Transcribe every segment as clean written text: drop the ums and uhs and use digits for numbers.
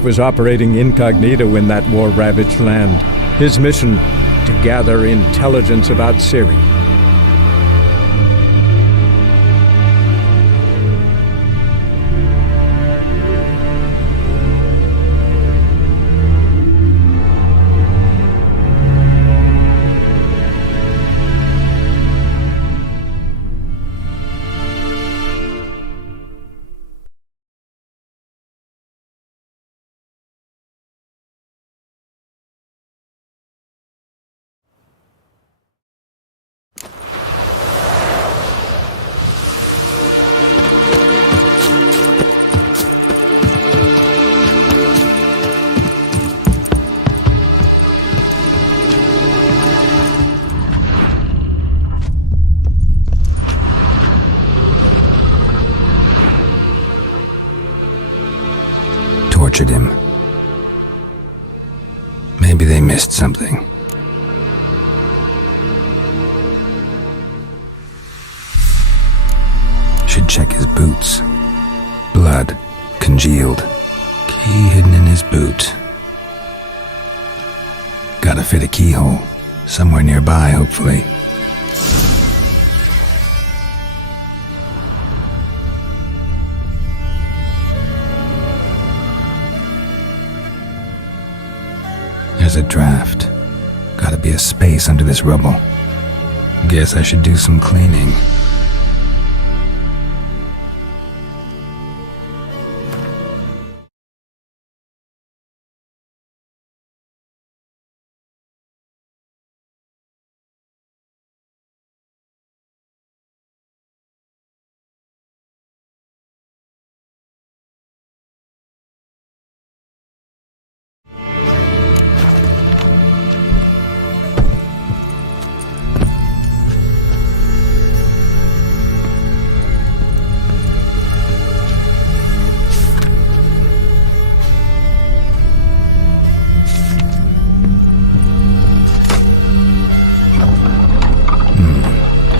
Hendrik was operating incognito in that war-ravaged land. His mission, to gather intelligence about Ciri. Tortured him. Maybe they missed something. Should check his boots. Blood, congealed. Key hidden in his boot. Gotta fit a keyhole. Somewhere nearby, hopefully. There's a draft. Gotta be a space under this rubble. Guess I should do some cleaning.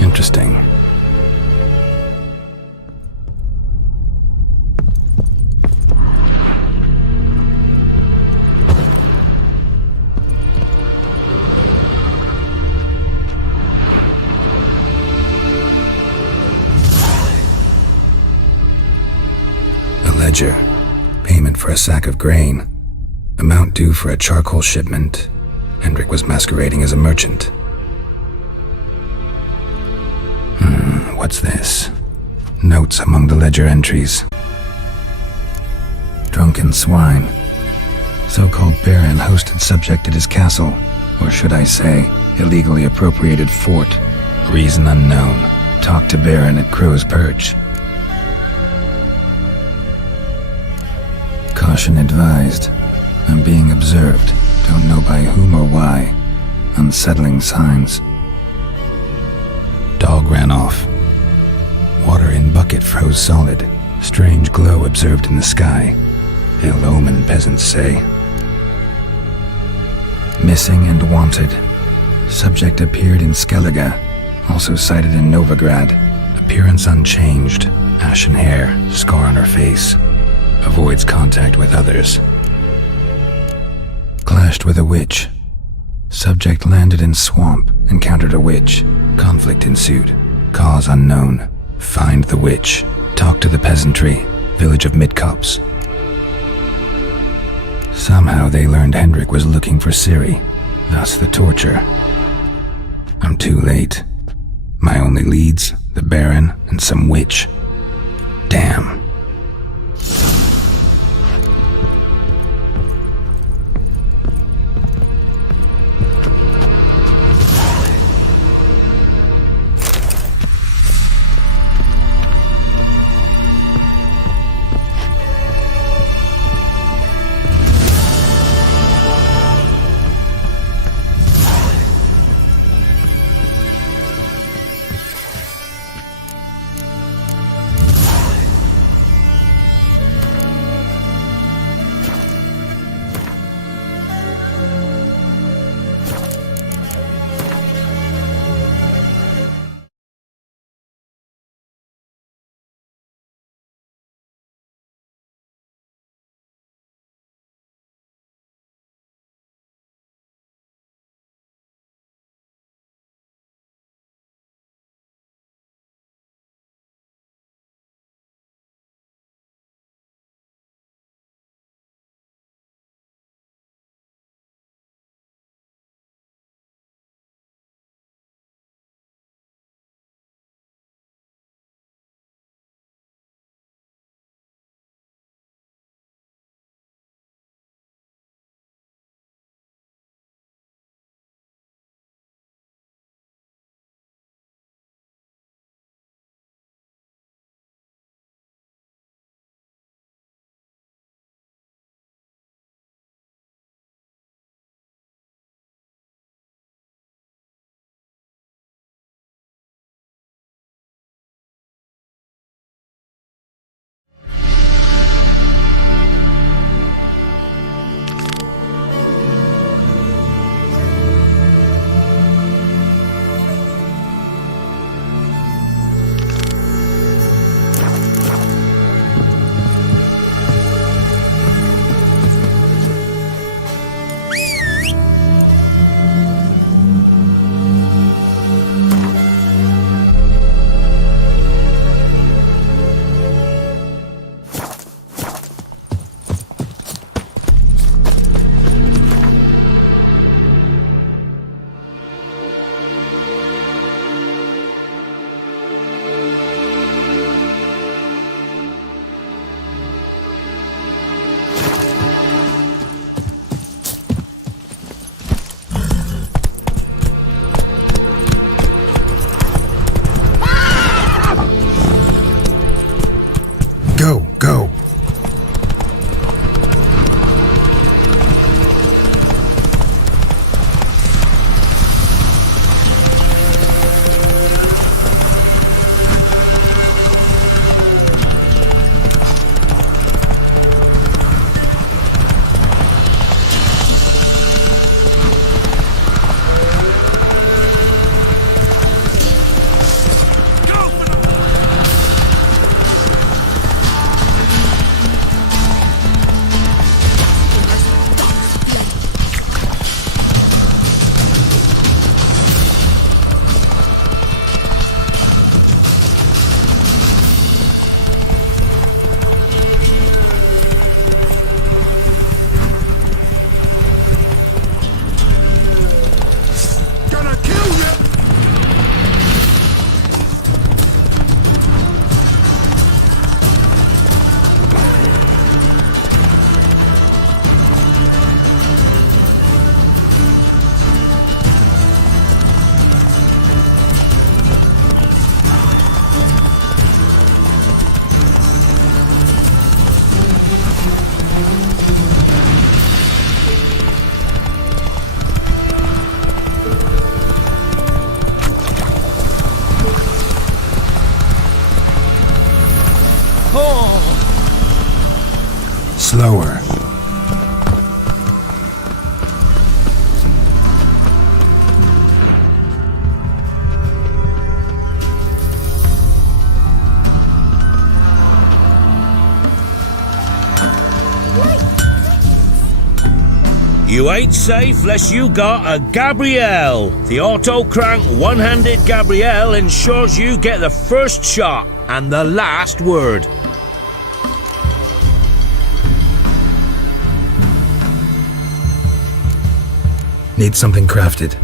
Interesting. A ledger. Payment for a sack of grain. Amount due for a charcoal shipment. Hendrik was masquerading as a merchant. What's this? Notes among the ledger entries. Drunken swine. So-called Baron hosted subject at his castle, or should I say, illegally appropriated fort. Reason unknown. Talk to Baron at Crow's Perch. Caution advised. I'm being observed. Don't know by whom or why. Unsettling signs. Dog ran off. Water in bucket froze solid. Strange glow observed in the sky. Ill omen, peasants say. Missing and wanted. Subject appeared in Skellige. Also sighted in Novigrad. Appearance unchanged. Ashen hair, scar on her face. Avoids contact with others. Clashed with a witch. Subject landed in swamp, encountered a witch. Conflict ensued. Cause unknown. Find the witch. Talk to the peasantry. Village of Midcopse. Somehow they learned Hendrik was looking for Ciri. Thus the torture. I'm too late. My only leads, the Baron and some witch. Damn. You ain't safe less you got a Gabrielle. The auto-crank one-handed Gabrielle ensures you get the first shot and the last word. Need something crafted.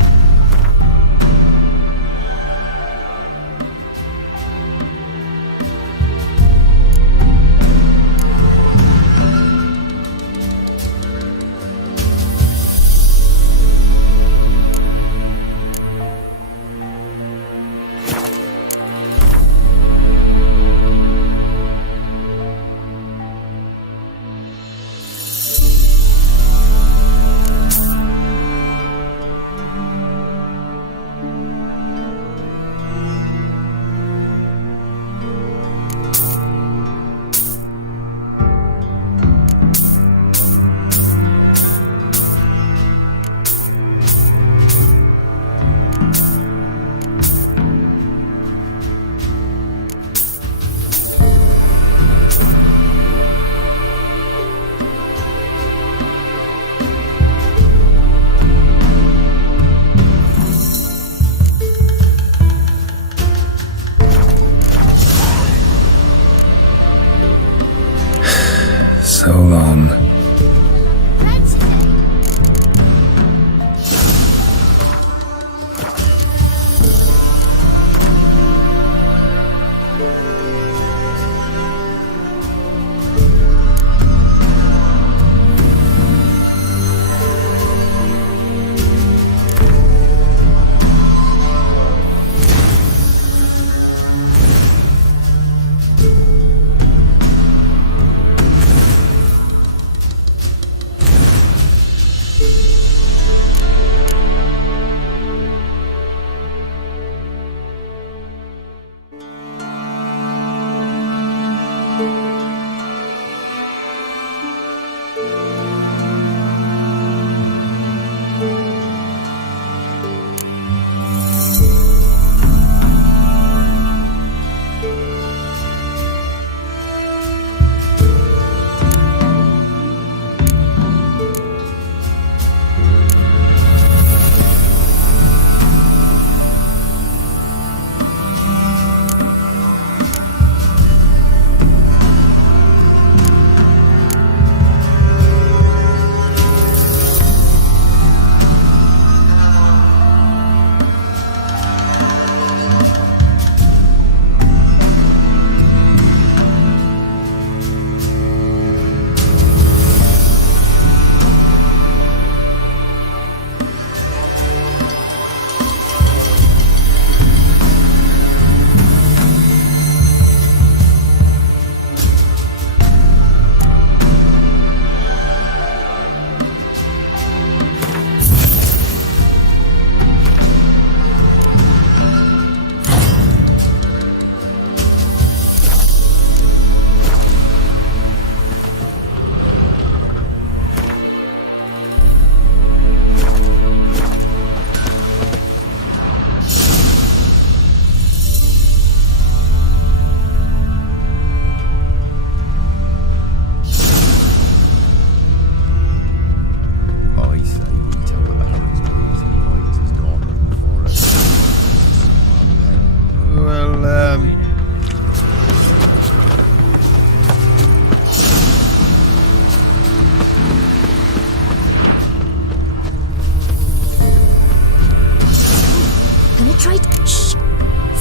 So long.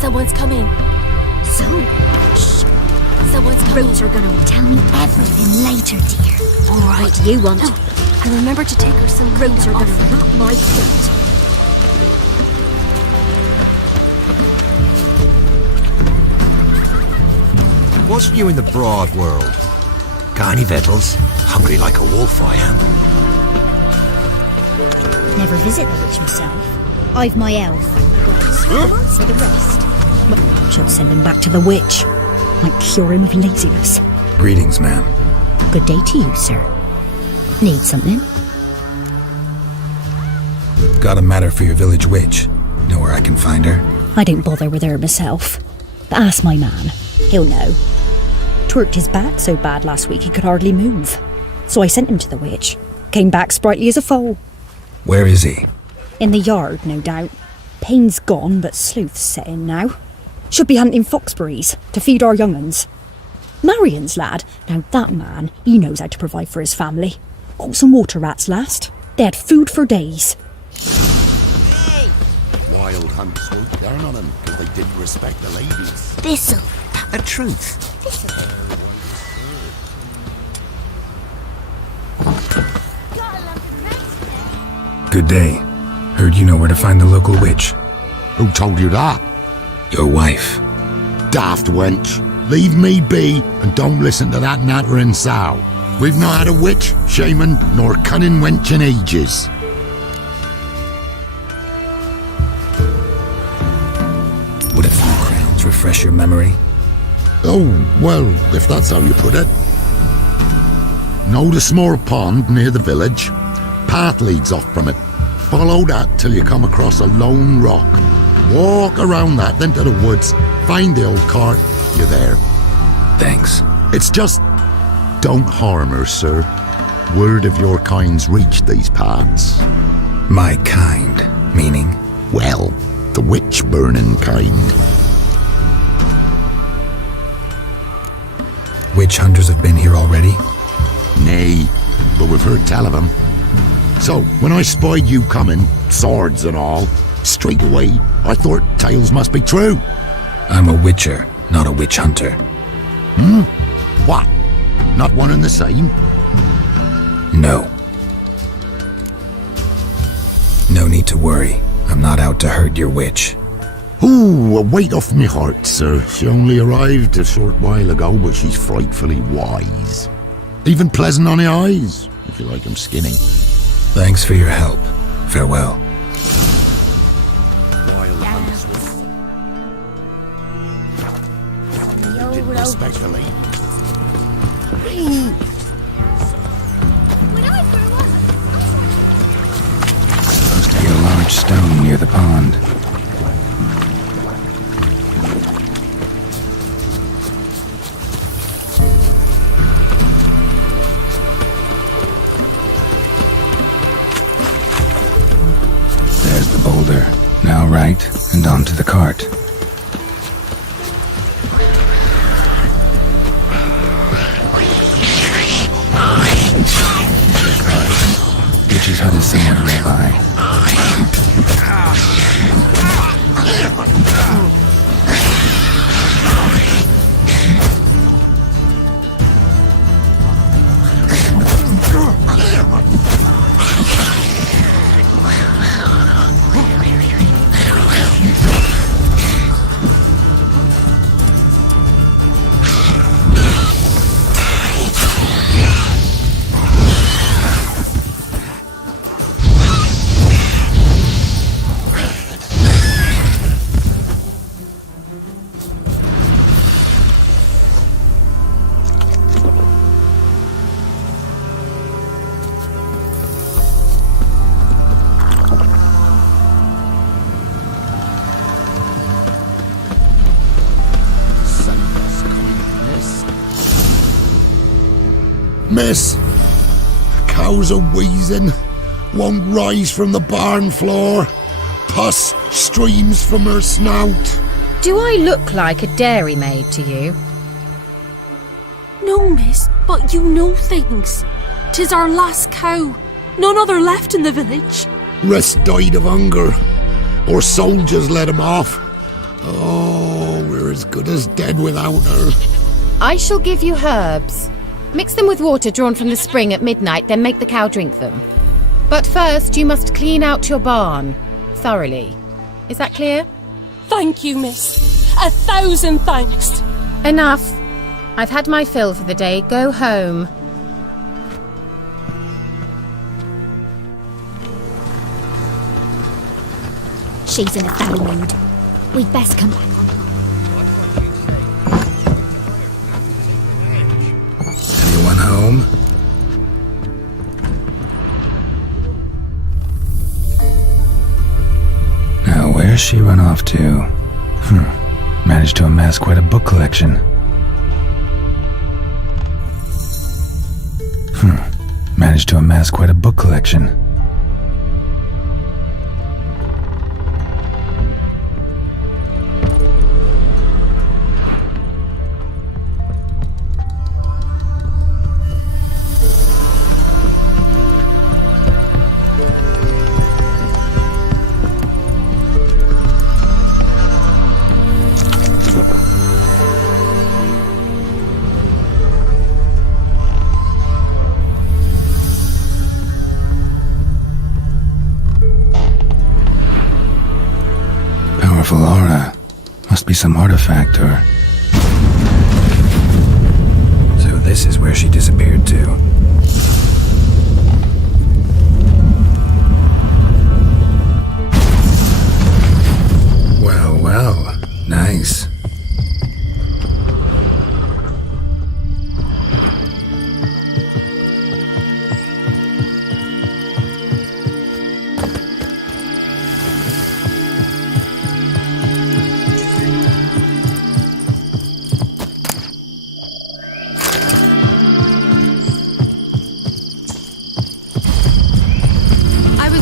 Someone's coming. So, Shh. Someone's coming. Rose are gonna tell me everything later, dear. All right. What do you want? And remember to take her some Rose are gonna off. rot my goat. What's new in the broad world? Got any victuals? Hungry like a wolf, I am. Never visit the witch myself. I've my elf. For the rest. Well, should send him back to the witch. Might cure him of laziness. Greetings, ma'am. Good day to you, sir. Need something? Got a matter for your village witch. Know where I can find her? I don't bother with her myself. But ask my man. He'll know. Twerked his back so bad last week he could hardly move. So I sent him to the witch. came back sprightly as a foal. Where is he? In the yard, no doubt. Pain's gone, but sleuth's set in now. Should be hunting foxberries to feed our young uns. Marion's lad, now that man, he knows how to provide for his family. Got some water rats last. They had food for days. Wild hunts won't down on them because they didn't respect the ladies. This'll. A truth. Good day. Heard you know where to find the local witch. Who told you that? Your wife. Daft wench. Leave me be and don't listen to that nattering sow. We've not had a witch, shaman, nor cunning wench in ages. Would a few crowns refresh your memory? Oh, well, if that's how you put it. Know the small pond near the village? Path leads off from it. Follow that till you come across a lone rock. Walk around that, then to the woods. Find the old cart. You're there. Thanks. It's just... don't harm her, sir. Word of your kind's reached these parts. My kind, meaning? Well, the witch-burning kind. Witch hunters have been here already? Nay, but we've heard tell of them. So, when I spied you coming, swords and all, straight away, I thought tales must be true. I'm a witcher, not a witch hunter. What? Not one and the same? No. No need to worry. I'm not out to hurt your witch. Ooh, a weight off me heart, sir. She only arrived a short while ago, but she's frightfully wise. Even pleasant on the eyes, if you like 'em skinny. Thanks for your help. Farewell. Wild hunts didn't respect the ladies. Supposed to be a large stone near the pond. There's the boulder. Now right, and onto the cart. Witch's hut is somewhere nearby. Miss, cows are wheezing, won't rise from the barn floor. Pus streams from her snout. Do I look like a dairymaid to you? No, miss, but you know things. 'Tis our last cow. None other left in the village. Rest died of hunger, or soldiers let him off. Oh, we're as good as dead without her. I shall give you herbs. Mix them with water drawn from the spring at midnight, then make the cow drink them. But first, you must clean out your barn thoroughly. Is that clear? Thank you, miss. 1,000 thanks. Enough. I've had my fill for the day. Go home. She's in a foul mood. We'd best come back. Anyone home? Now, where's she run off to? Managed to amass quite a book collection. Managed to amass quite a book collection. Powerful aura. Must be some artifact or... So this is where she disappeared to. Well, well. Nice.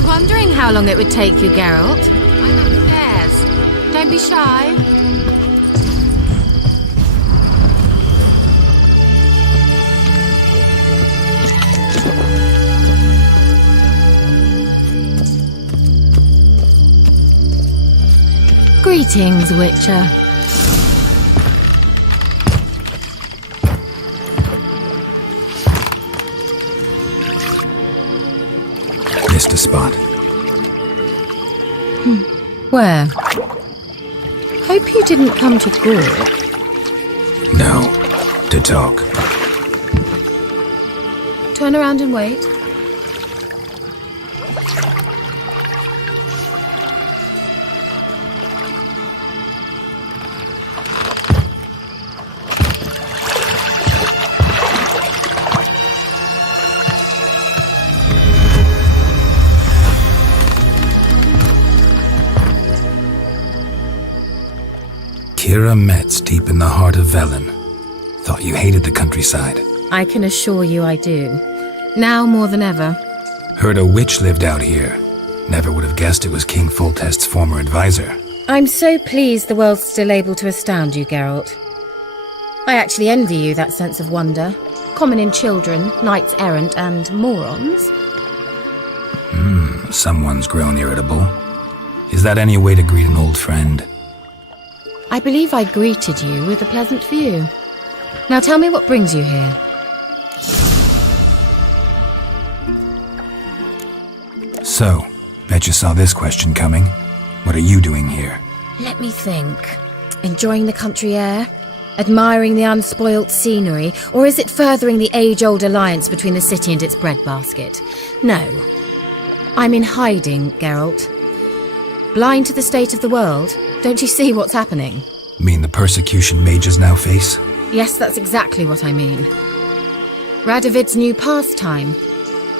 Wondering how long it would take you, Geralt. I'm upstairs. Don't be shy. Greetings, Witcher. Missed a spot. Where? Hope you didn't come to Gork. No. To talk. Turn around and wait. Kira Metz, deep in the heart of Velen. Thought you hated the countryside. I can assure you I do. Now more than ever. Heard a witch lived out here. Never would have guessed it was King Foltest's former advisor. I'm so pleased the world's still able to astound you, Geralt. I actually envy you that sense of wonder. Common in children, knights errant, and morons. Someone's grown irritable. Is that any way to greet an old friend? I believe I greeted you with a pleasant view. Now tell me what brings you here. So, bet you saw this question coming. What are you doing here? Let me think. Enjoying the country air? Admiring the unspoilt scenery? Or is it furthering the age-old alliance between the city and its breadbasket? No. I'm in hiding, Geralt. Blind to the state of the world? Don't you see what's happening? Mean the persecution mages now face? Yes, that's exactly what I mean. Radovid's new pastime.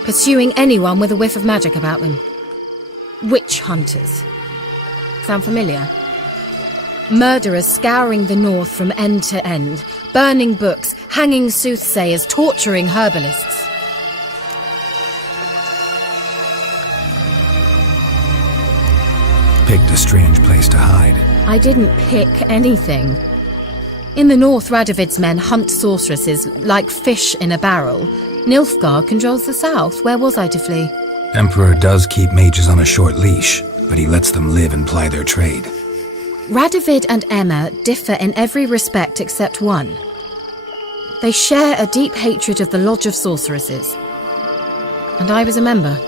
Pursuing anyone with a whiff of magic about them. Witch hunters. Sound familiar? Murderers scouring the north from end to end, burning books, hanging soothsayers, torturing herbalists. Picked a strange place to hide. I didn't pick anything. In the north, Radovid's men hunt sorceresses like fish in a barrel. Nilfgaard controls the south. Where was I to flee? Emperor does keep mages on a short leash, but he lets them live and ply their trade. Radovid and Emma differ in every respect except one. They share a deep hatred of the Lodge of Sorceresses. And I was a member.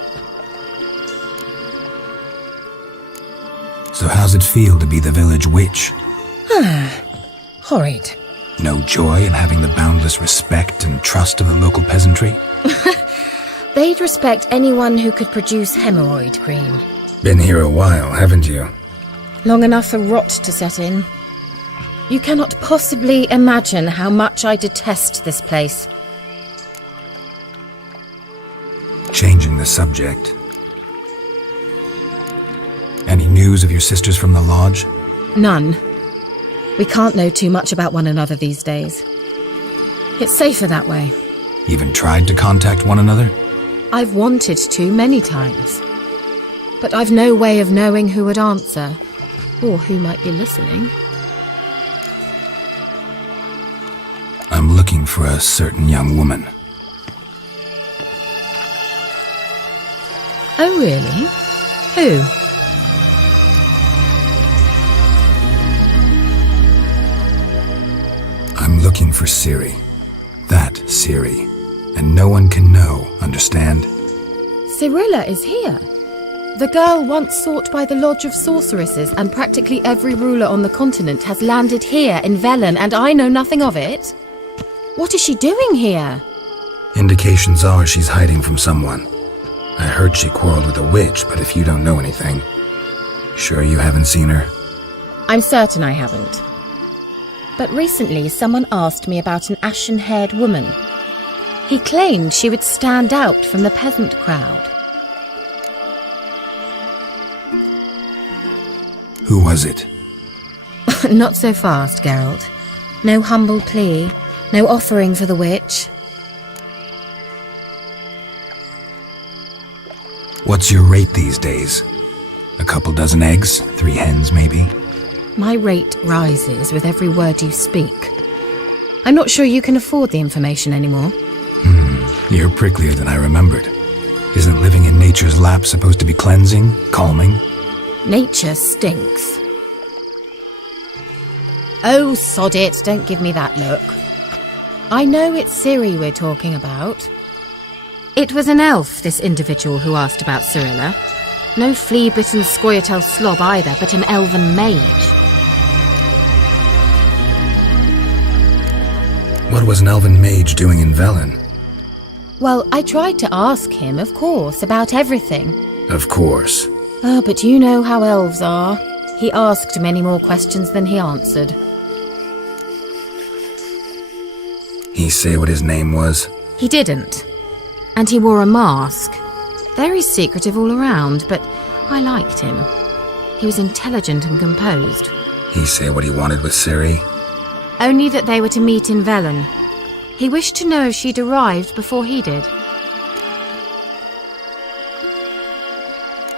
So how's it feel to be the village witch? Horrid. No joy in having the boundless respect and trust of the local peasantry? They'd respect anyone who could produce hemorrhoid cream. Been here a while, haven't you? Long enough for rot to set in. You cannot possibly imagine how much I detest this place. Changing the subject. Any news of your sisters from the lodge? None. We can't know too much about one another these days. It's safer that way. Even tried to contact one another? I've wanted to many times. But I've no way of knowing who would answer, or who might be listening. I'm looking for a certain young woman. Oh, really? Who? I'm looking for Ciri. That Ciri. And no one can know, understand? Cirilla is here. The girl once sought by the Lodge of Sorceresses, and practically every ruler on the continent has landed here in Velen, and I know nothing of it. What is she doing here? Indications are she's hiding from someone. I heard she quarreled with a witch, but if you don't know anything, sure you haven't seen her? I'm certain I haven't. But recently someone asked me about an ashen-haired woman. He claimed she would stand out from the peasant crowd. Who was it? Not so fast, Geralt. No humble plea, no offering for the witch. What's your rate these days? A couple dozen eggs? 3 hens, maybe? My rate rises with every word you speak. I'm not sure you can afford the information anymore. You're pricklier than I remembered. Isn't living in nature's lap supposed to be cleansing, calming? Nature stinks. Oh, sod it, don't give me that look. I know it's Ciri we're talking about. It was an elf, this individual who asked about Cirilla. No flea-bitten Scoia'tael slob either, but an elven mage. What was an elven mage doing in Velen? Well, I tried to ask him, of course, about everything. Of course. Oh, but you know how elves are. He asked many more questions than he answered. He say what his name was? He didn't. And he wore a mask. Very secretive all around, but I liked him. He was intelligent and composed. He say what he wanted with Ciri? Only that they were to meet in Velen. He wished to know if she'd arrived before he did.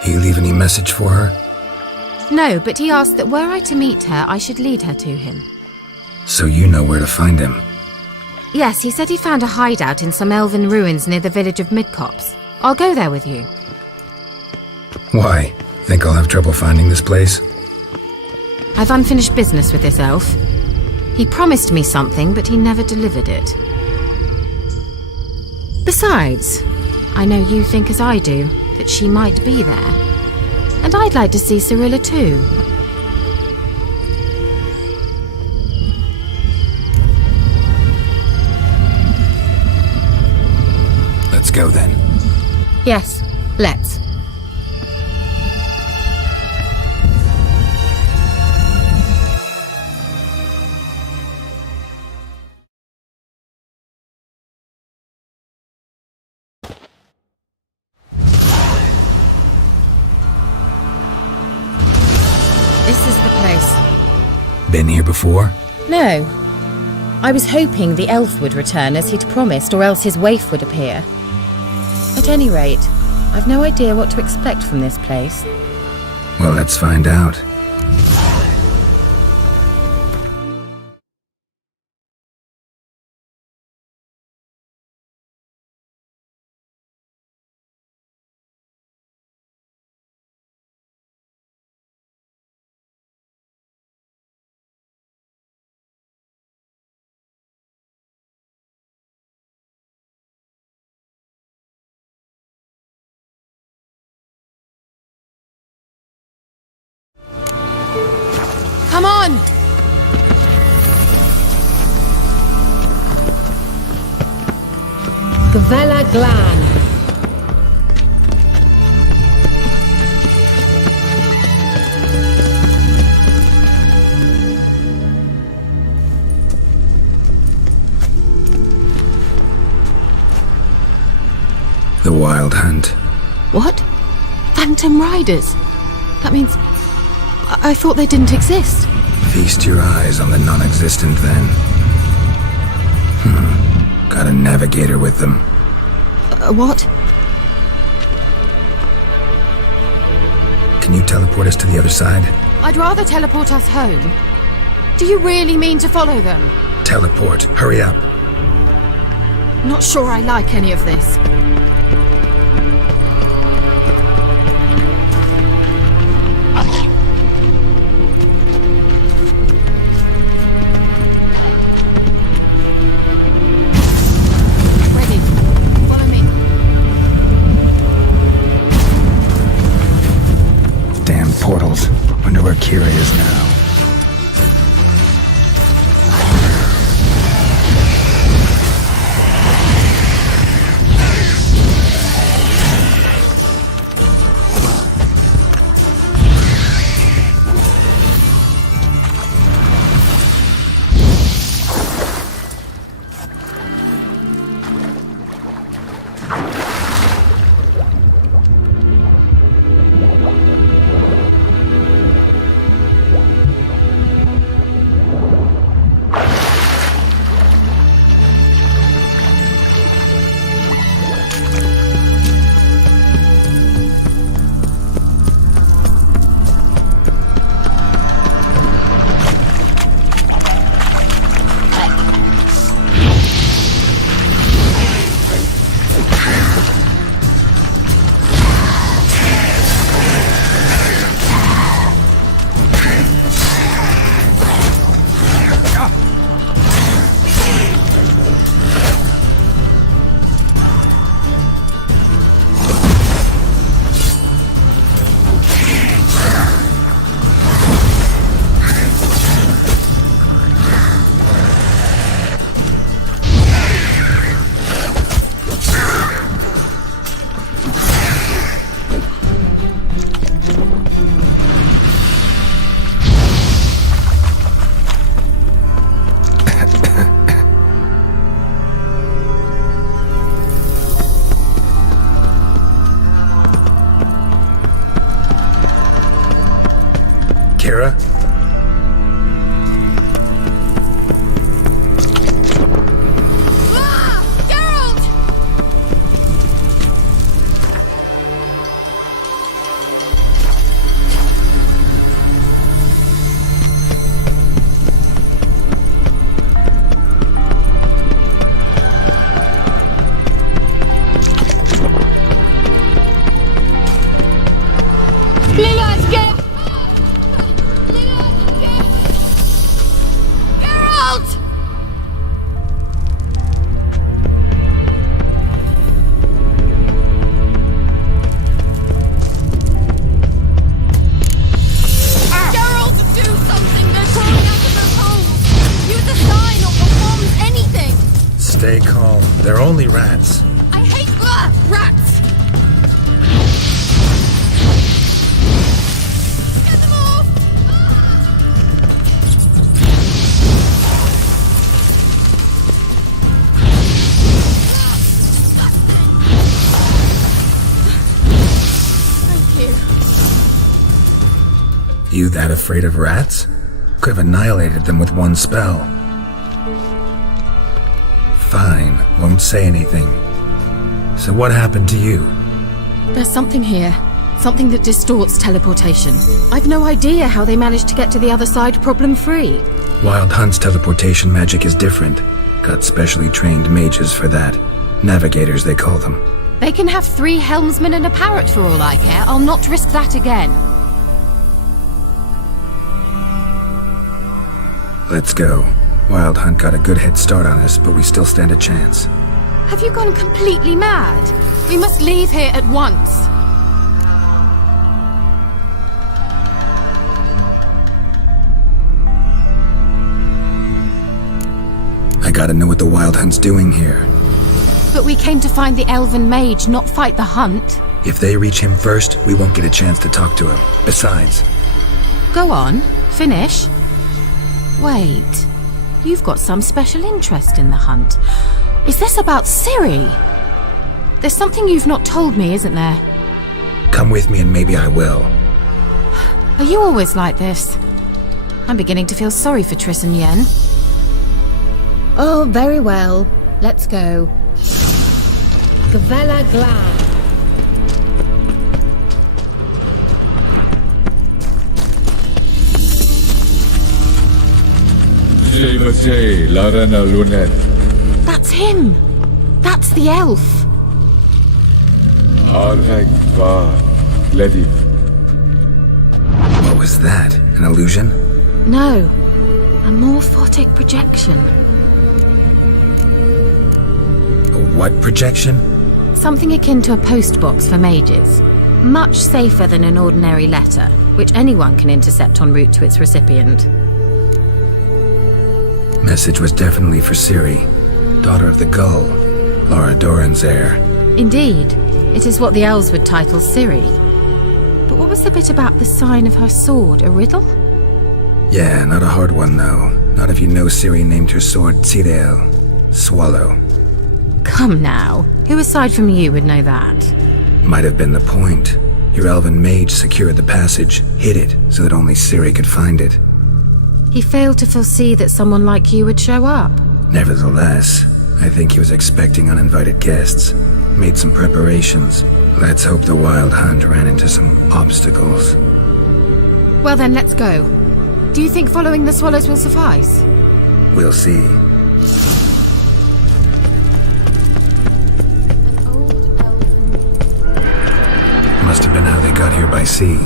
He leave any message for her? No, but he asked that were I to meet her, I should lead her to him. So you know where to find him? Yes, he said he found a hideout in some elven ruins near the village of Midcopse. I'll go there with you. Why? Think I'll have trouble finding this place? I've unfinished business with this elf. He promised me something, but he never delivered it. Besides, I know you think as I do, that she might be there. And I'd like to see Cirilla too. Let's go then. Yes, let's. This is the place. Been here before? No. I was hoping the elf would return as he'd promised, or else his waif would appear. At any rate, I've no idea what to expect from this place. Well, let's find out. Come on! Gavella Glan. The Wild Hunt. What? Phantom Riders? That means... I thought they didn't exist. Feast your eyes on the non-existent then. Got a navigator with them. What? Can you teleport us to the other side? I'd rather teleport us home. Do you really mean to follow them? Teleport. Hurry up. Not sure I like any of this. Ready. Follow me. Damn portals. Wonder where Kira is now. Kira? Ah! Geralt! Lilith, get! Geralt! Geralt, do something! They're crawling out of their holes! Use a sign or bombs, anything! Stay calm. They're only rats. I hate rats! Get them off! Thank you. You that afraid of rats? Could have annihilated them with one spell. Fine, won't say anything. So what happened to you? There's something here. Something that distorts teleportation. I've no idea how they managed to get to the other side problem-free. Wild Hunt's teleportation magic is different. Got specially trained mages for that. Navigators, they call them. They can have 3 helmsmen and a parrot for all I care. I'll not risk that again. Let's go. Wild Hunt got a good head start on us, but we still stand a chance. Have you gone completely mad? We must leave here at once. I gotta know what the Wild Hunt's doing here. But we came to find the elven mage, not fight the hunt. If they reach him first, we won't get a chance to talk to him. Besides, Go on, finish. Wait, you've got some special interest in the hunt. Is this about Ciri? There's something you've not told me, isn't there? come with me and maybe I will. Are you always like this? I'm beginning to feel sorry for Triss and Yen. Oh, very well. Let's go. Gvella Glad. Jose Larena Lunet. That's him! That's the elf! Arhag Va Lediv. What was that? An illusion? No, a morphotic projection. A what projection? Something akin to a postbox for mages. Much safer than an ordinary letter, which anyone can intercept en route to its recipient. Message was definitely for Ciri, daughter of the Gull, Laura Doran's heir. Indeed, it is what the elves would title Ciri. But what was the bit about the sign of her sword, a riddle? Yeah, not a hard one though. Not if you know Ciri named her sword Tirael, Swallow. Come now, who aside from you would know that? Might have been the point. Your elven mage secured the passage, hid it, so that only Ciri could find it. He failed to foresee that someone like you would show up. Nevertheless, I think he was expecting uninvited guests. Made some preparations. Let's hope the Wild Hunt ran into some obstacles. Well then, let's go. Do you think following the swallows will suffice? We'll see. Must have been how they got here by sea.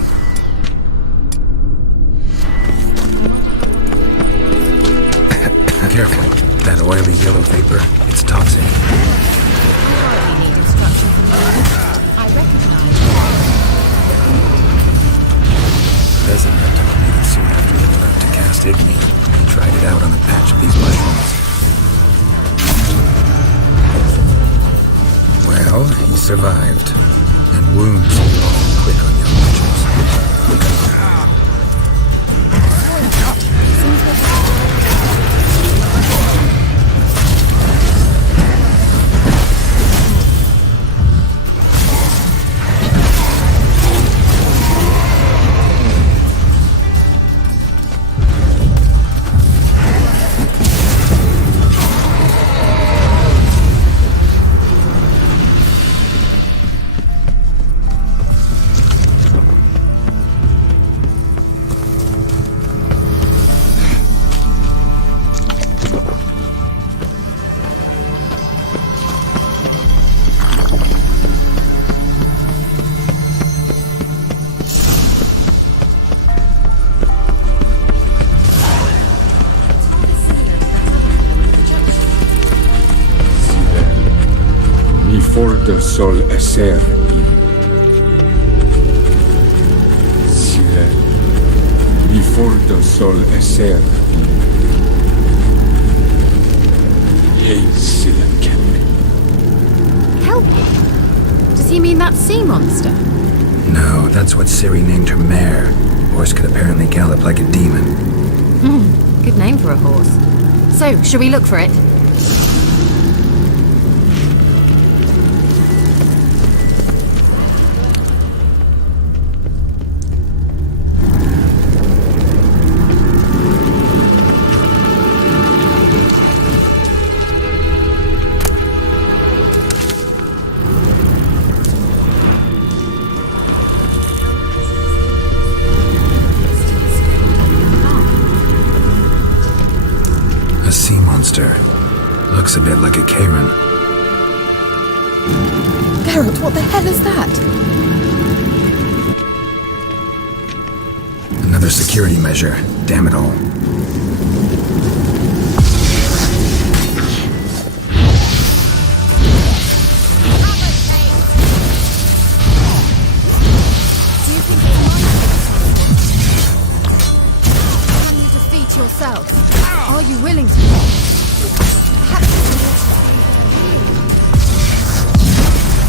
Careful. That oily yellow vapor, it's toxic. Vesemir told me that soon after they left to cast Igni, he tried it out on a patch of these mushrooms. Well, he survived. And wounds fall quick on young witches. Fordo sol eser in Silel. Mi fordo sol eser in Hey Silel Kelp. Kelp? Does he mean that sea monster? No, that's what Ciri named her mare. Horse could apparently gallop like a demon. Good name for a horse. So, shall we look for it? Looks a bit like a Karen. Geralt, what the hell is that? Another security measure. Damn it all. Do you think it's mine? Can you defeat yourself? Are you willing to?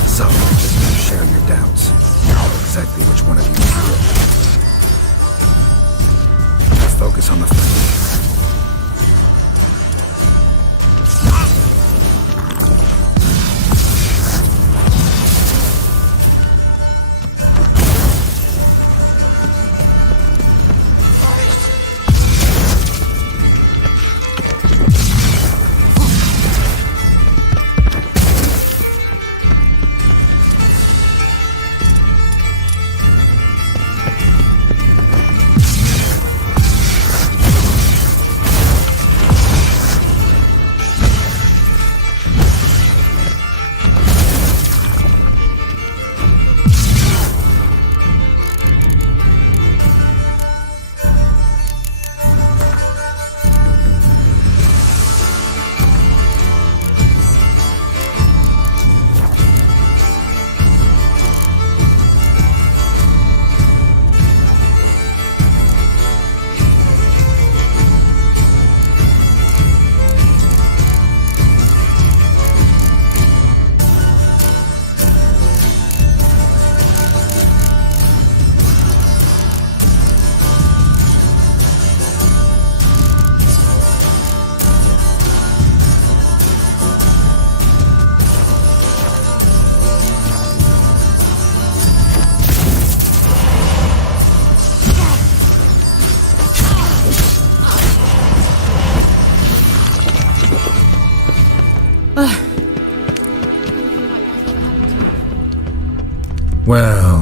So, just share your doubts. Exactly which one of you is real. Focus on the fight.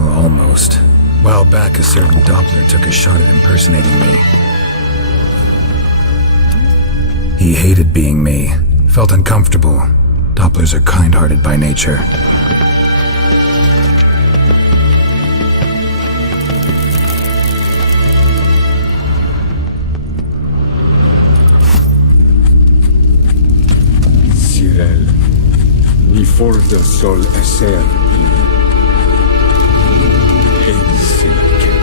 almost. While back, a certain Doppler took a shot at impersonating me. He hated being me, felt uncomfortable. Dopplers are kind-hearted by nature. Cyril, ni for the sol esser Hail Silakem.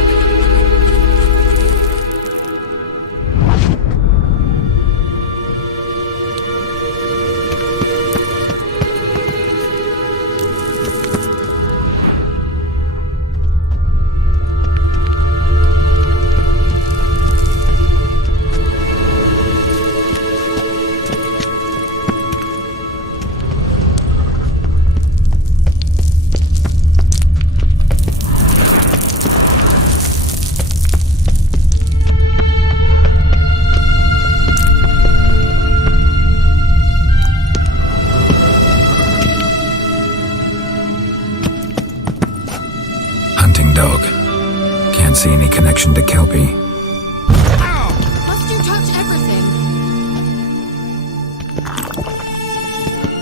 Dog. Can't see any connection to Kelpie. Must you touch everything?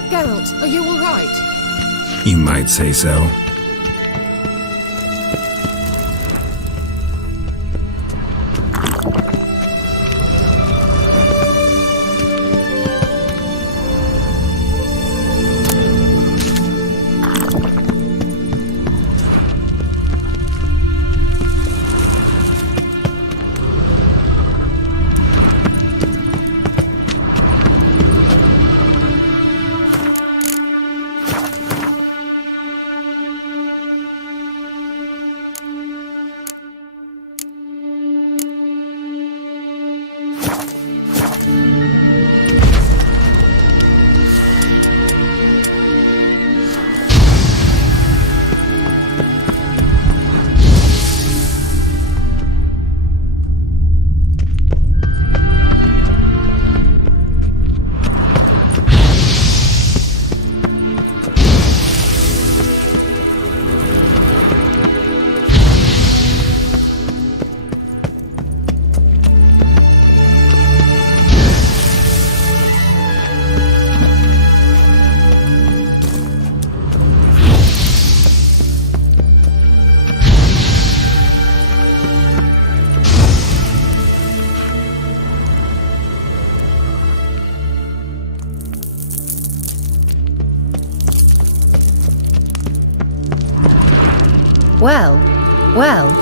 Geralt, are you all right? You might say so. Well, well.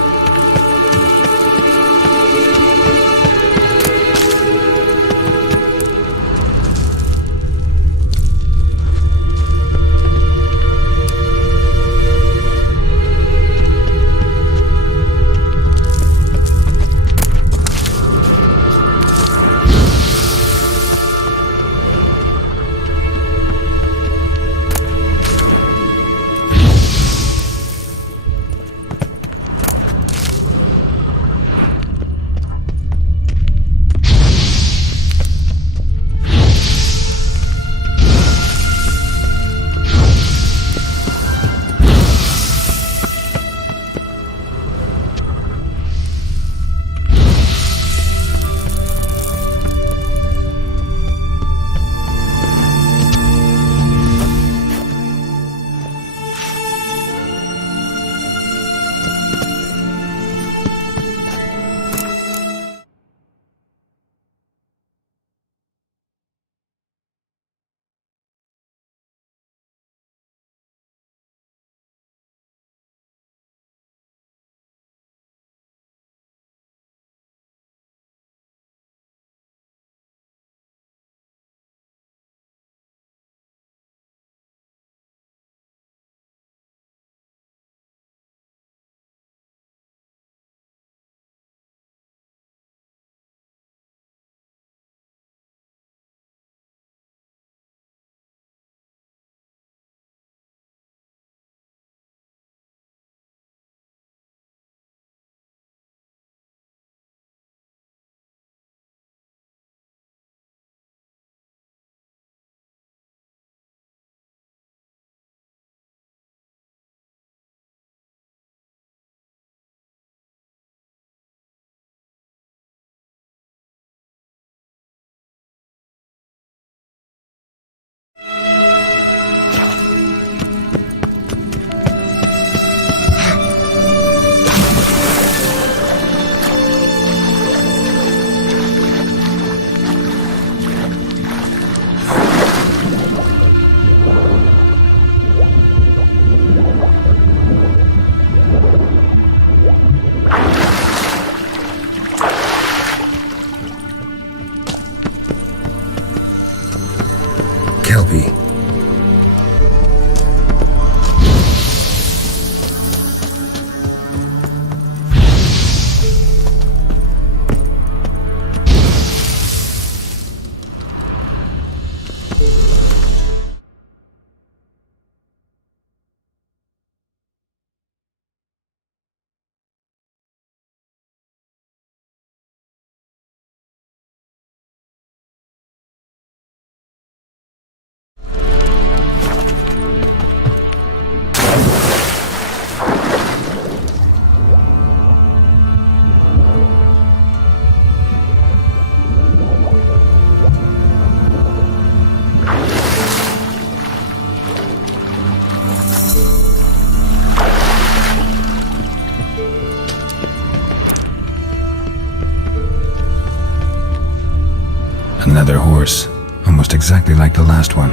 leather horse, almost exactly like the last one.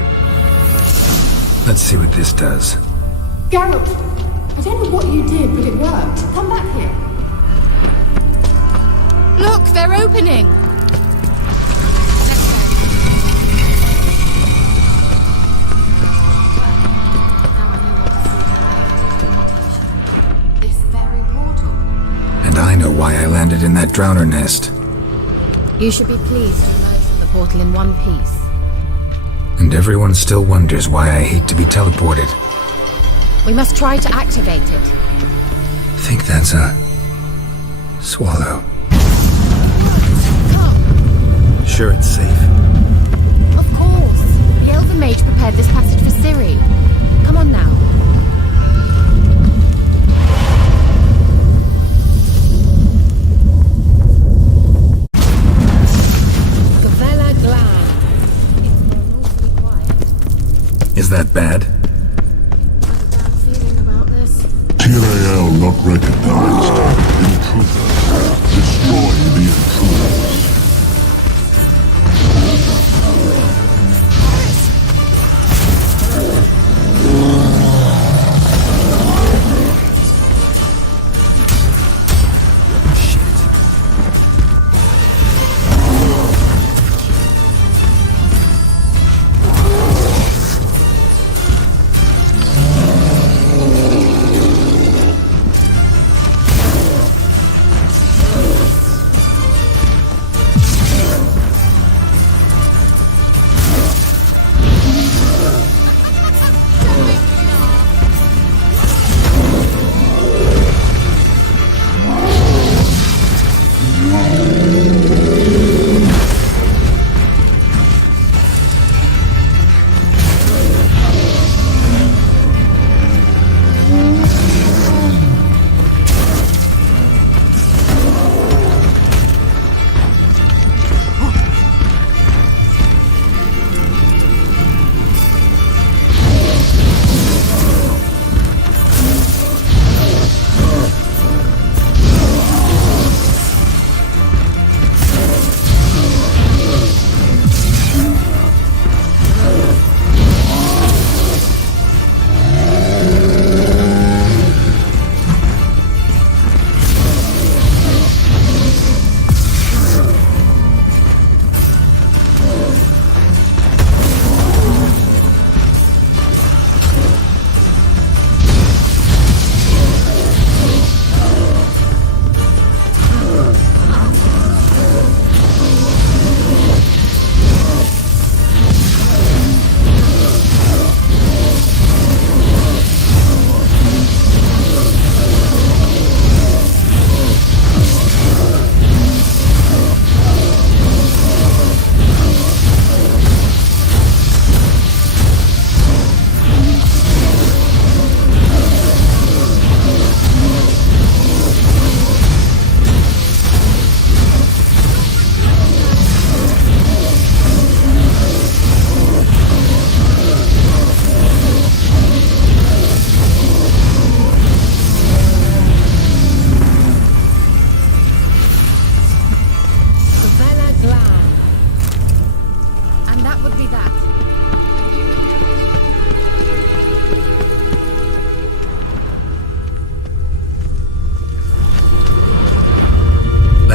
Let's see what this does. Geralt, I don't know what you did, but it worked. Come back here. Look, they're opening! This very portal. And I know why I landed in that drowner nest. You should be pleased to emerge from the portal in one piece. And everyone still wonders why I hate to be teleported. We must try to activate it. Think that's a... swallow. Come! Sure it's safe? Of course. The Elven Mage prepared this passage for Ciri. Come on now. Gavella Glan. It's been awfully quiet. Is that bad? I have a bad feeling about this. Tyrael not recognized. Intruder. Destroy the intruders.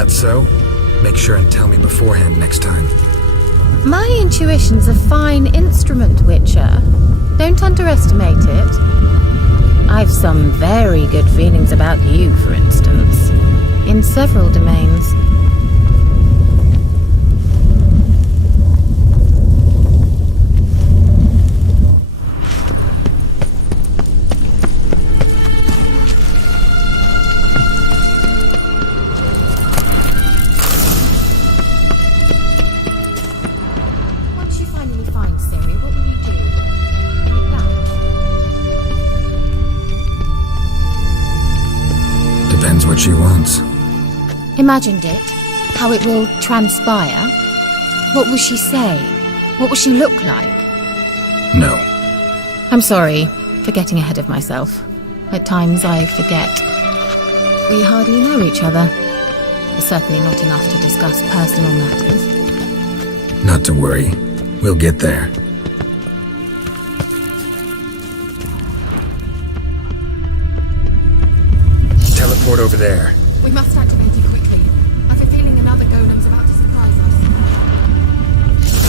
So, make sure and tell me beforehand next time. My intuition's a fine instrument, Witcher. Don't underestimate it. I've some very good feelings about you, for instance. In several domains. What she wants. Imagined it. How it will transpire. What will she say? What will she look like? No. I'm sorry for getting ahead of myself. At times I forget. We hardly know each other. Certainly not enough to discuss personal matters. Not to worry. We'll get there. Teleport over there. We must activate it quickly. I've a feeling another golem's about to surprise us.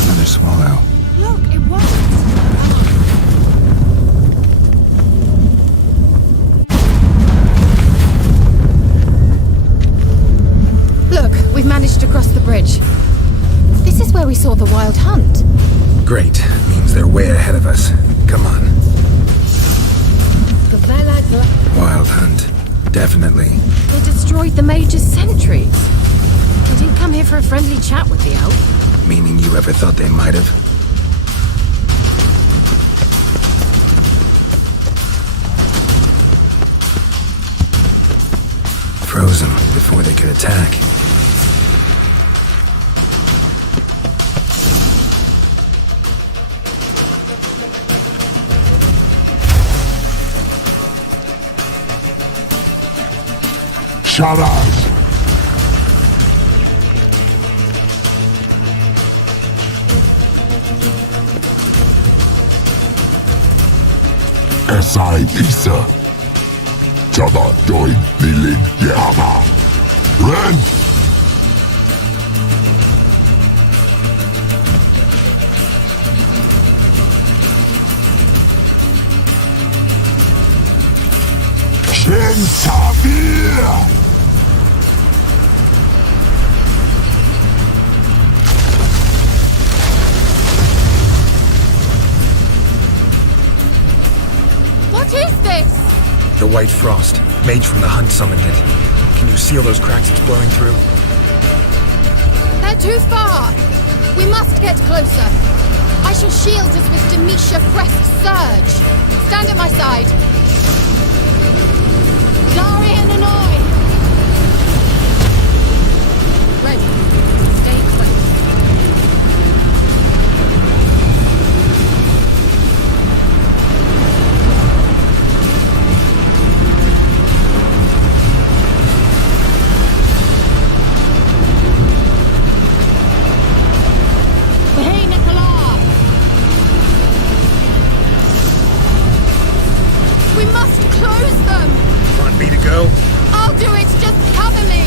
Another swallow. Look, it worked! Look, we've managed to cross the bridge. This is where we saw the wild hunt. Great. Means they're way ahead of us. Come on. Wild hunt. Definitely. They destroyed the Major's sentries. They didn't come here for a friendly chat with the elf. Meaning you ever thought they might have? Froze them before they could attack. Sharaz! Esai Isa. Jada Doin Nilin Yama. Ren! Shin Tavir! What is this? The White Frost. Mage from the Hunt summoned it. Can you seal those cracks it's blowing through? They're too far. We must get closer. I shall shield us with Demisha Fresk Surge. Stand at my side. Darian and I. Ready. Stay close. We must close them! Want me to go? I'll do it! Just cover me!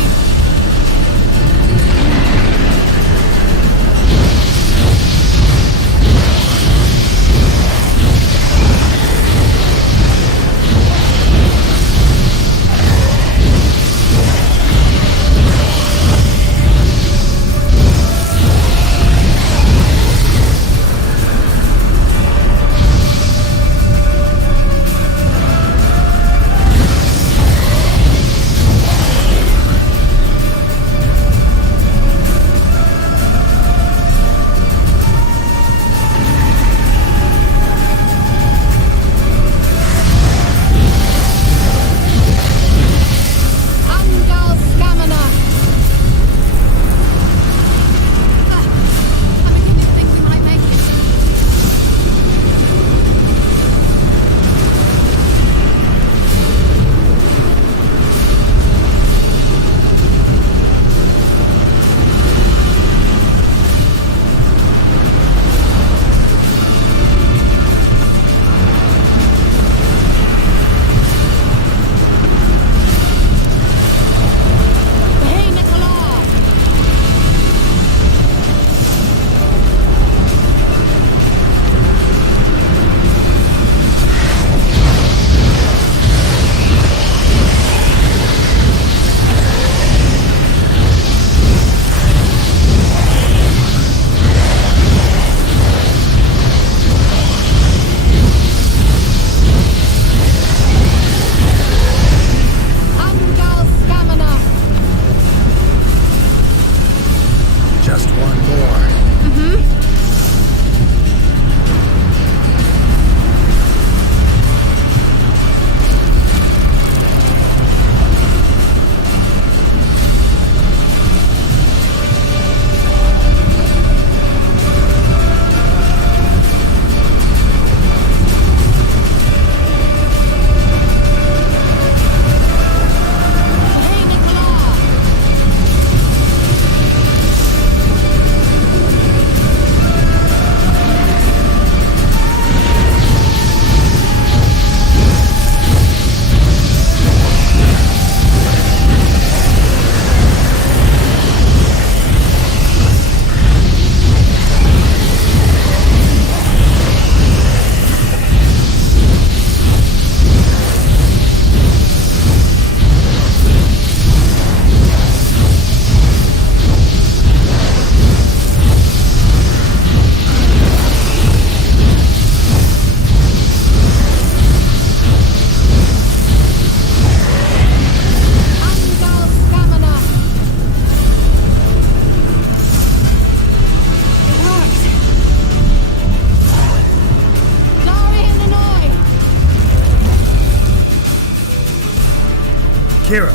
Kira.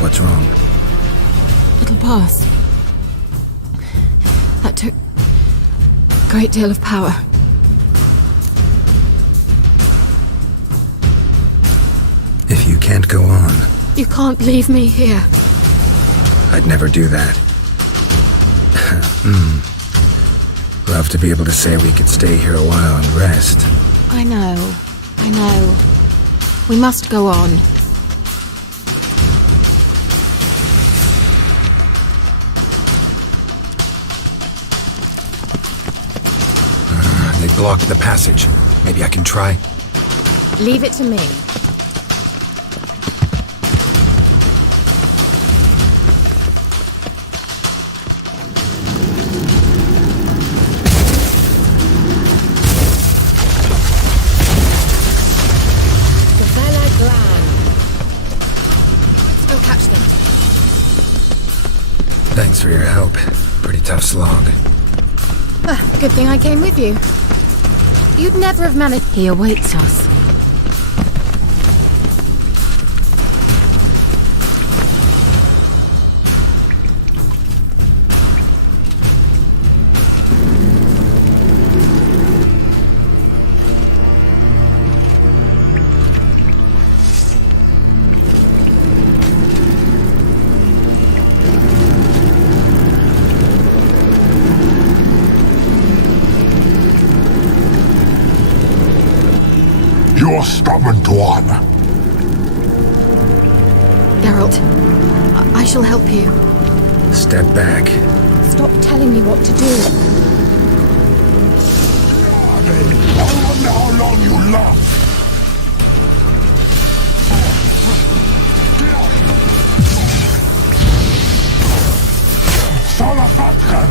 What's wrong? It'll pass. That took a great deal of power. If you can't go on, You can't leave me here. I'd never do that. Love to be able to say we could stay here a while and rest. I know. We must go on. They blocked the passage. Maybe I can try. Leave it to me. I'll catch them. Thanks for your help. Pretty tough slog. Good thing I came with you. You'd never have managed. He awaits us. You're stubborn, Tuan. Geralt, I shall help you. Step back. Stop telling me what to do. I wonder how long you last. Salafatkan!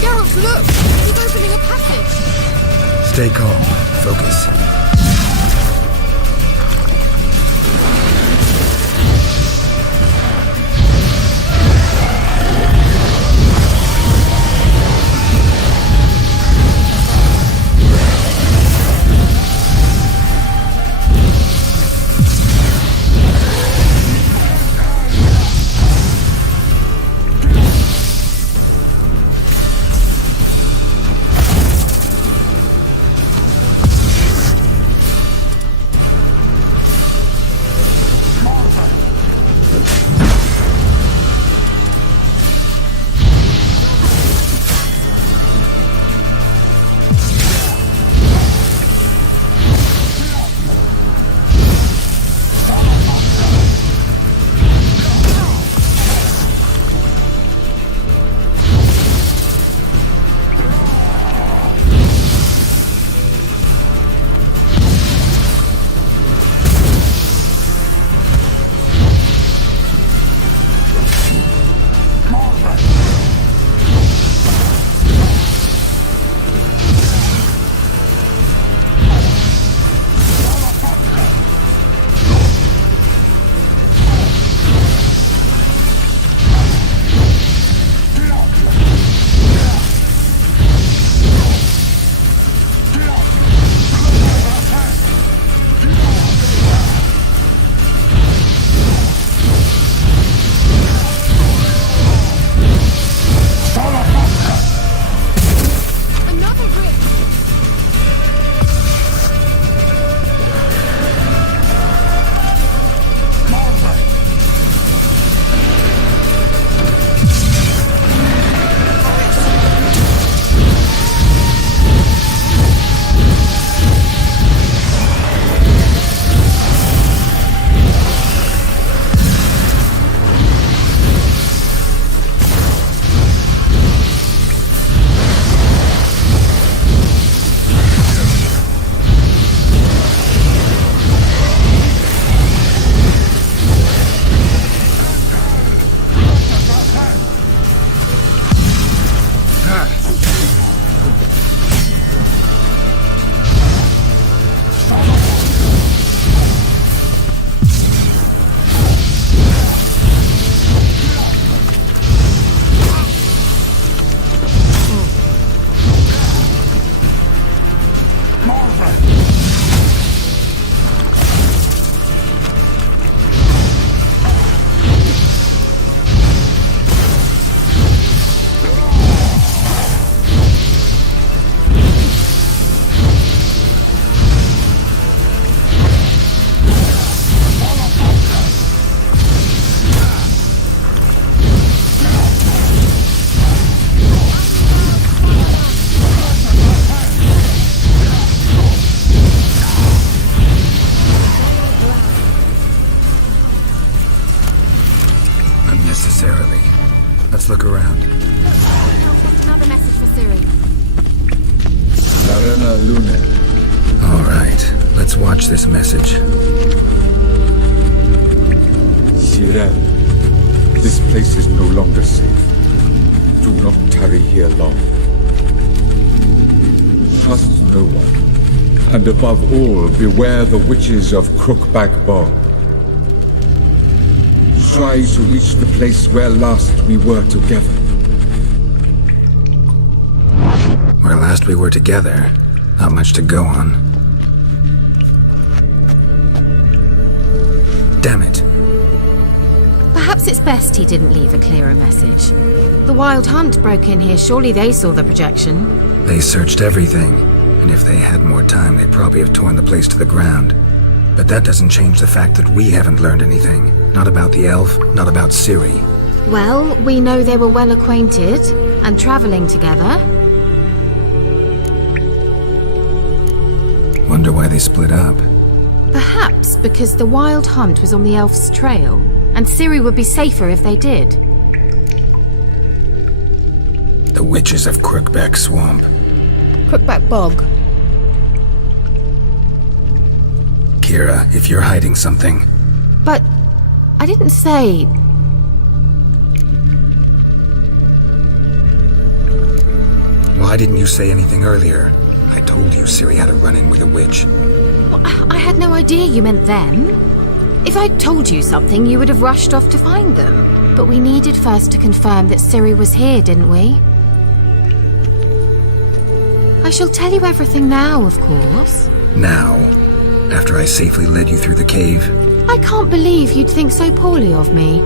Geralt, look! He's opening a passage! Stay calm. Focus. Unnecessarily. Let's look around. Another message for Ciri. Larena Lune. All right, let's watch this message. Sirel, this place is no longer safe. Do not tarry here long. Trust no one. And above all, beware the witches of Crookback Bog. Try to reach the place where last we were together. Where last we were together, not much to go on. Damn it. Perhaps it's best he didn't leave a clearer message. The Wild Hunt broke in here. Surely they saw the projection. They searched everything, and if they had more time, they'd probably have torn the place to the ground. But that doesn't change the fact that we haven't learned anything. Not about the elf, not about Ciri. Well, we know they were well acquainted and travelling together. Wonder why they split up. Perhaps because the Wild Hunt was on the elf's trail, and Ciri would be safer if they did. The witches of Crookback Swamp. Crookback Bog. Kira, if you're hiding something... But I didn't say... Why didn't you say anything earlier? I told you Ciri had a run-in with a witch. Well, I had no idea you meant them. If I'd told you something, you would have rushed off to find them. But we needed first to confirm that Ciri was here, didn't we? I shall tell you everything now, of course. Now? After I safely led you through the cave? I can't believe you'd think so poorly of me.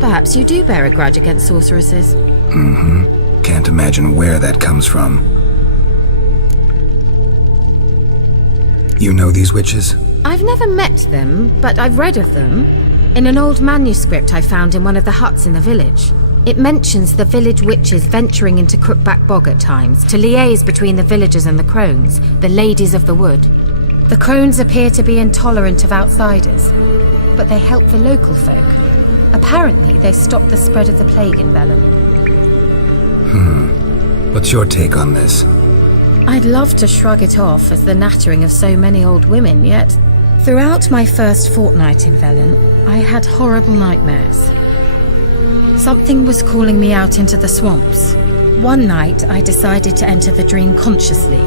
Perhaps you do bear a grudge against sorceresses. Mm-hmm. Can't imagine where that comes from. You know these witches? I've never met them, but I've read of them. In an old manuscript I found in one of the huts in the village. It mentions the village witches venturing into Crookback Bog at times to liaise between the villagers and the crones, the ladies of the wood. The crones appear to be intolerant of outsiders, but they help the local folk. Apparently, they stopped the spread of the plague in Velen. What's your take on this? I'd love to shrug it off as the nattering of so many old women, yet throughout my first fortnight in Velen, I had horrible nightmares. Something was calling me out into the swamps. One night, I decided to enter the dream consciously,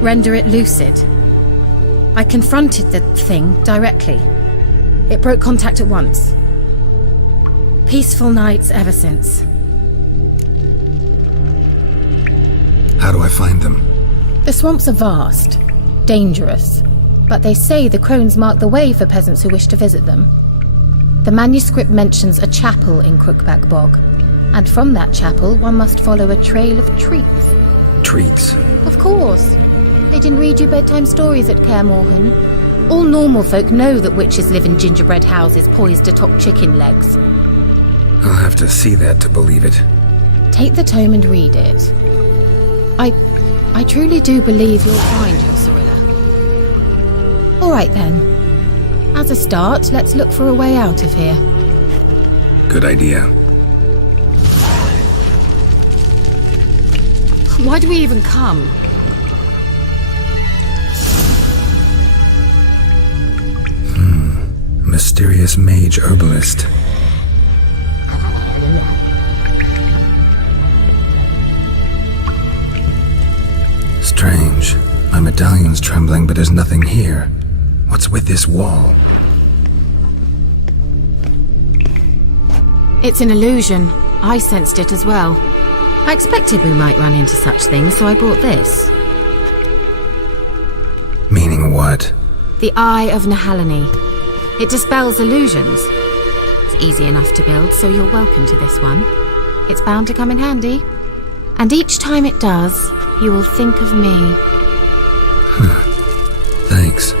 render it lucid. I confronted the thing directly. It broke contact at once. Peaceful nights ever since. How do I find them? The swamps are vast, dangerous, but they say the crones mark the way for peasants who wish to visit them. The manuscript mentions a chapel in Crookback Bog, and from that chapel one must follow a trail of treats. Treats? Of course. They didn't read you bedtime stories at Kaer Morhen. All normal folk know that witches live in gingerbread houses poised atop chicken legs. I'll have to see that to believe it. Take the tome and read it. I truly do believe you'll find your Cirilla. All right then. As a start, let's look for a way out of here. Good idea. Why do we even come? Mysterious mage herbalist. Strange. My medallion's trembling, but there's nothing here. What's with this wall? It's an illusion. I sensed it as well. I expected we might run into such things, so I brought this. Meaning what? The Eye of Nehaleni. It dispels illusions. It's easy enough to build, so you're welcome to this one. It's bound to come in handy. And each time it does, you will think of me. Thanks.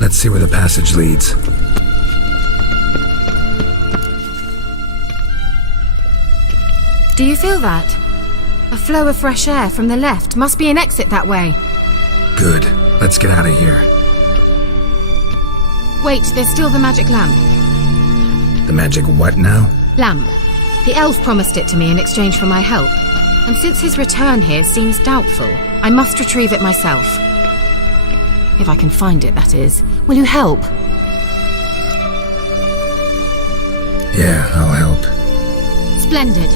Let's see where the passage leads. Do you feel that? A flow of fresh air from the left. Must be an exit that way. Good. Let's get out of here. Wait, there's still the magic lamp. The magic what now? Lamp. The elf promised it to me in exchange for my help. And since his return here seems doubtful, I must retrieve it myself. If I can find it, that is. Will you help? Yeah, I'll help. Splendid.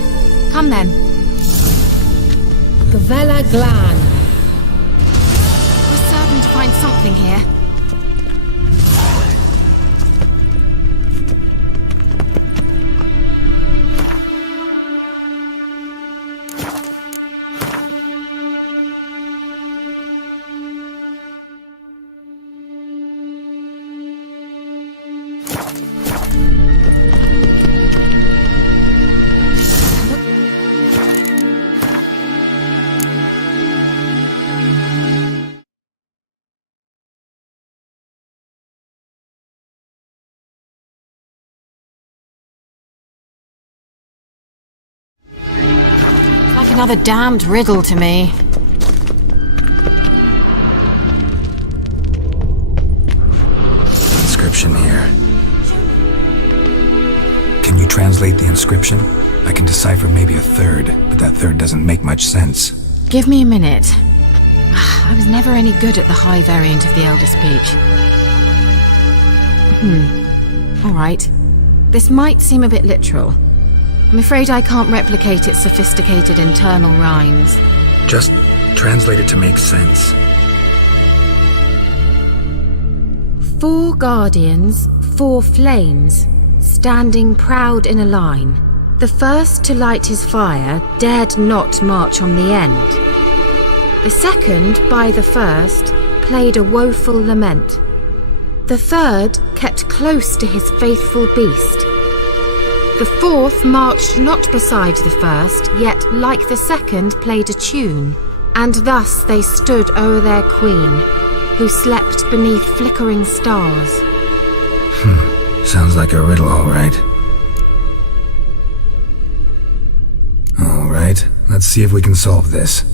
Come then. Gavella Glan. We're certain to find something here. Like another damned riddle to me. Inscription here. Can you translate the inscription? I can decipher maybe a third, but that third doesn't make much sense. Give me a minute. I was never any good at the high variant of the Elder Speech. All right. This might seem a bit literal. I'm afraid I can't replicate its sophisticated internal rhymes. Just translate it to make sense. 4 guardians, 4 flames, standing proud in a line. The first to light his fire dared not march on the end. The second, by the first, played a woeful lament. The third kept close to his faithful beast. The fourth marched not beside the first, yet, like the second, played a tune. And thus they stood o'er their queen, who slept beneath flickering stars. Sounds like a riddle, all right. All right, let's see if we can solve this.